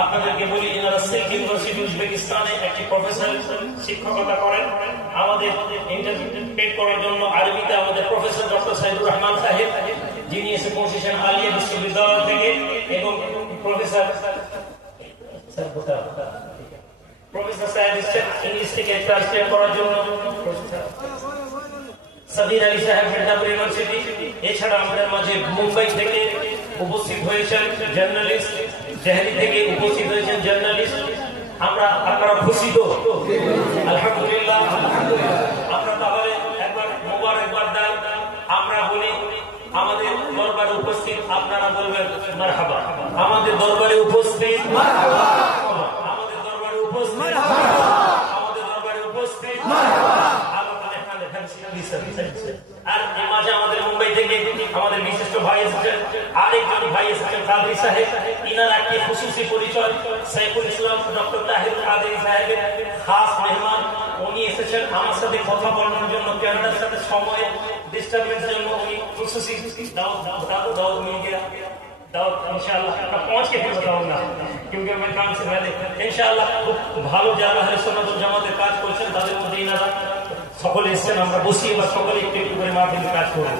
আপনাদেরকে বলি, এনারা সিল্ক ইউনিভার্সিটি উজবেকিস্তানে একটি প্রফেসর শিক্ষকতা করেন। আমাদের ইন্টারপ্রেট করার জন্য আরবিতে আমাদের প্রফেসর ডক্টর সাইদুর রহমান সাহেব, যিনি এসে পৌঁছেছেন আলিয়া বিশ্ববিদ্যালয় থেকে, এবং প্রফেসর এছাড়া আমাদের মাঝে মুম্বাই থেকে উপস্থিত হয়েছেন জার্নালিস্ট দেহলি থেকে উপস্থিত হয়েছেন জার্নালিস্ট। আমরা আপনারা খুশি তো আলহামদুলিল্লাহ। আমরা তাহলে একবার মোবারকবাদ দেন আমরা বলি, আমাদের দরবারে উপস্থিত আপনারা বলবেন, মারহাবা। আমাদের দরবারে উপস্থিত আমাদের দরবারে উপস্থিত, আমাদের দরবারে উপস্থিত আর এ মাঝে আমাদের মুম্বাই থেকে আমাদের বিশিষ্ট ভাই এসেছেন, আরেকজন ভাই এসেছেন, কাদরি সাহেব। ইনার একটি খুশুসি পরিচয় সাইফুল ইসলাম ডক্টর তাহির কাদরি সাহেবের খাস মেহমান উনি এসেছেন আমার সাথে কথা বলার জন্য ক্যানাডার সাথে সময় ডিস্টার্বেন্সের জন্য উনি খুশুসি দাও দাও দাও দাও মিল গিয়া দাও ইনশাআল্লাহ আপনার পৌঁছ के फिर बताऊंगा क्योंकि मैं काम से पहले ইনশাআল্লাহ খুব ভালো যারা আহলে সুন্নাত ওয়াল জামাতের কাজ করছেন তাদের মধ্যে ইনারা সকলে এসেছেন আমরা বসি বা সকলে একটু একটু করে মাহফিলে কাজ করব